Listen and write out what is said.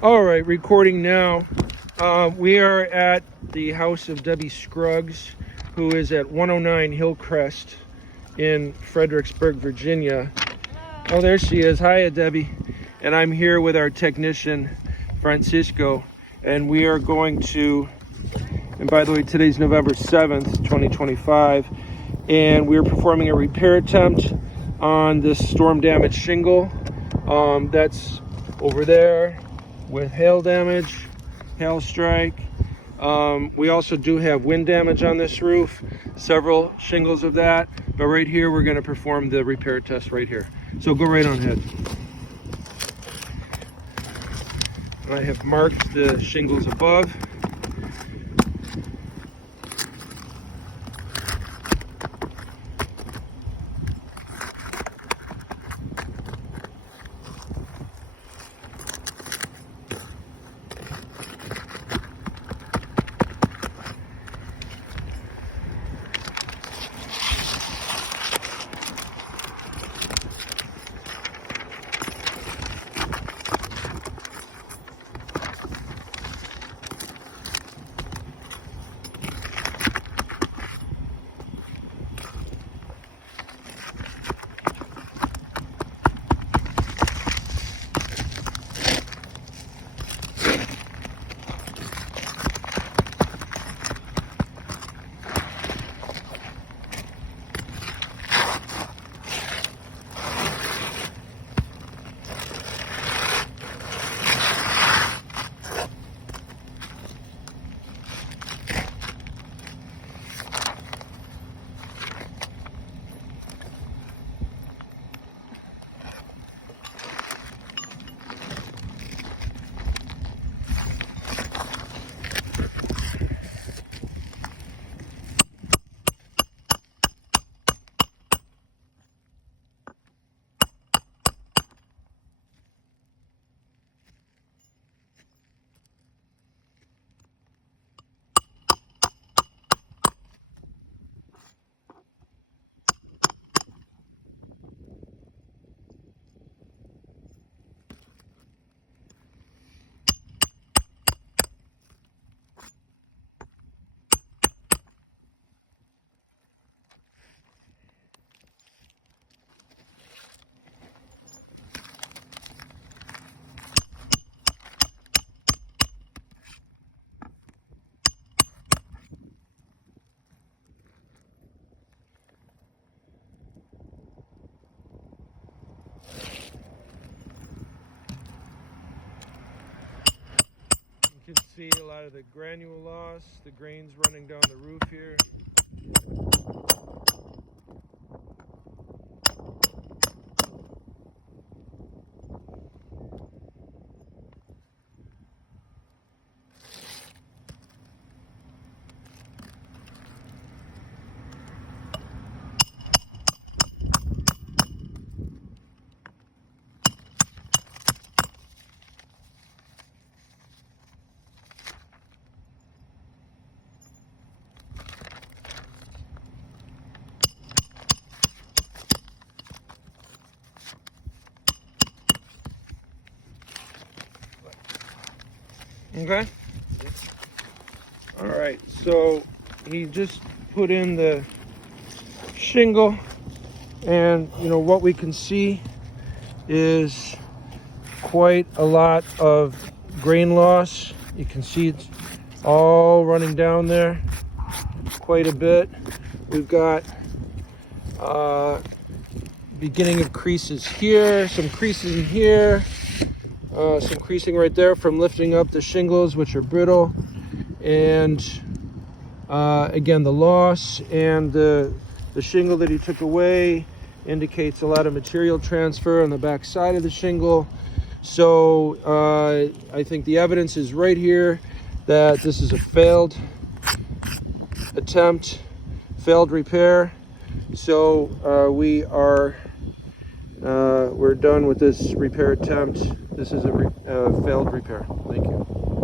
All right, recording now. We are at the house of Debbie Scruggs, who is at 109 Hillcrest in Fredericksburg, Virginia. Oh, there she is. Hiya, Debbie. And I'm here with our technician, Francisco. And we are going to, and by the way, today's November 7th, 2025. And we're performing a repair attempt on this storm damaged shingle. That's over there with hail damage, hail strike. We also do have wind damage on this roof, several shingles of that. But right here, we're going to perform the repair test right here. So go right on ahead. I have marked the shingles above. You can see a lot of the granule loss, the grains running down the roof here. Okay. All right, so he just put in the shingle, and what we can see is quite a lot of grain loss. You can see it's all running down there quite a bit. We've got beginning of creases here, some creases in here, some creasing right there from lifting up the shingles, which are brittle. And again, the loss and the shingle that he took away indicates a lot of material transfer on the back side of the shingle. So I think the evidence is right here that this is a failed attempt, failed repair. So we're done with this repair attempt. This is a failed repair. Thank you.